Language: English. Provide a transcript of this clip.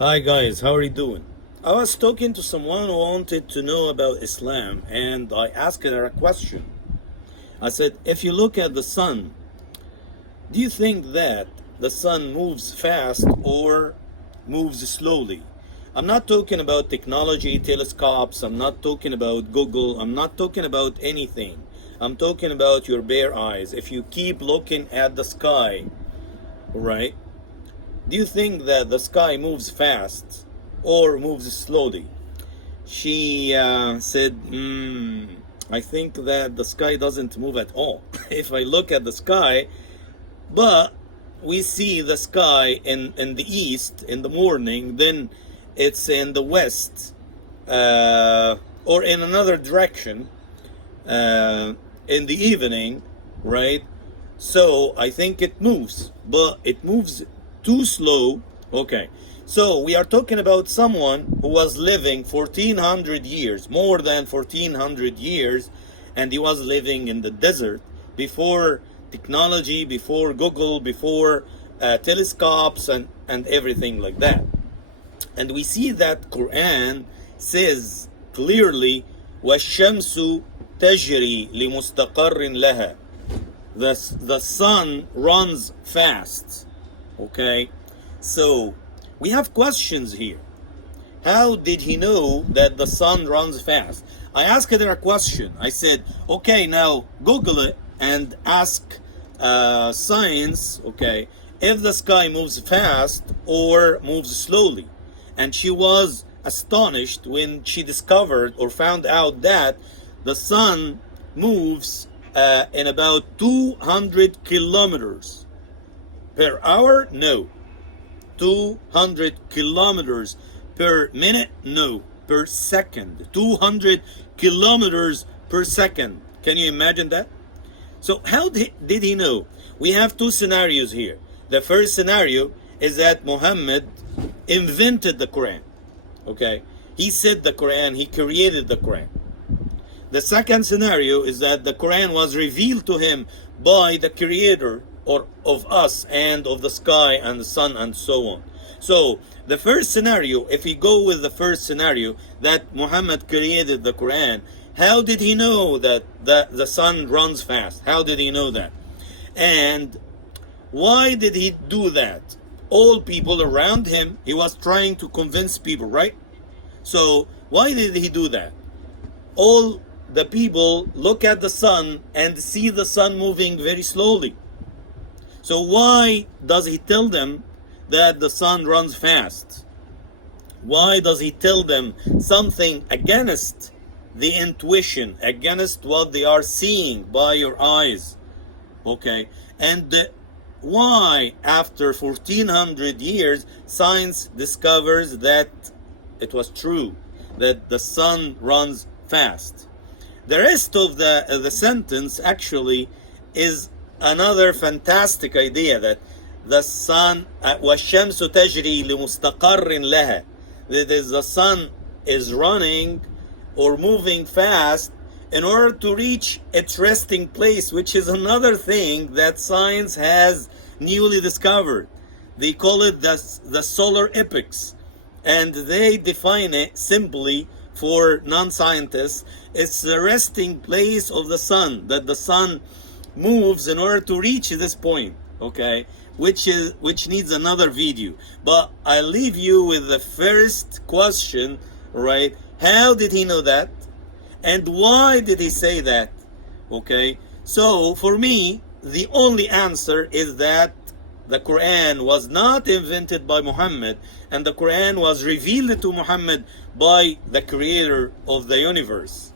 Hi guys, how are you doing? I was talking to someone who wanted to know about Islam and I asked her a question. I said, if you look at the sun, do you think that the sun moves fast or moves slowly? I'm not talking about technology, telescopes, I'm not talking about Google, I'm not talking about anything. I'm talking about your bare eyes. If you keep looking at the sky, right? Do you think that the sky moves fast or moves slowly? She said, I think that the sky doesn't move at all. If I look at the sky, but we see the sky in the east in the morning, then it's in the west or in another direction in the evening, right? So I think it moves, but it moves too slow. Okay, so we are talking about someone who was living 1400 years, more than 1400 years, and he was living in the desert before technology, before Google, before telescopes and everything like that. And we see that Quran says clearly, وَالشَّمْسُ تَجْرِي لِمُسْتَقَرٍ لَهَا. The sun runs fast. Okay, so we have questions here. How did he know that the sun runs fast? I asked her a question. I said, okay, now Google it and ask science, okay, if the sky moves fast or moves slowly. And she was astonished when she discovered or found out that the sun moves in about 200 kilometers per hour? No. 200 kilometers per minute? No. Per second. 200 kilometers per second. Can you imagine that? So how did he know? We have two scenarios here. The first scenario is that Muhammad invented the Quran. Okay? He said the Quran, he created the Quran. The second scenario is that the Quran was revealed to him by the creator or of us and of the sky and the sun and so on. So the first scenario, if we go with the first scenario that Muhammad created the Quran, how did he know that the sun runs fast? How did he know that? And why did he do that? All people around him, he was trying to convince people, right? So why did he do that? All the people look at the sun and see the sun moving very slowly. So why does he tell them that the sun runs fast? Why does he tell them something against the intuition, against what they are seeing by your eyes? Okay, and why after 1400 years science discovers that it was true, that the sun runs fast? The rest of the sentence actually is another fantastic idea, that the sun وَالشَّمْسُ تَجْرِي لِمُسْتَقَرٍ لَهَا, that is, the sun is running or moving fast in order to reach its resting place, which is another thing that science has newly discovered. They call it the solar epochs, and they define it simply for non-scientists. It's the resting place of the sun, that the sun moves in order to reach this point, okay, which needs another video. But I leave you with the first question, right? How did he know that, and why did he say that? Okay, so for me the only answer is that the Quran was not invented by Muhammad, and the Quran was revealed to Muhammad by the creator of the universe.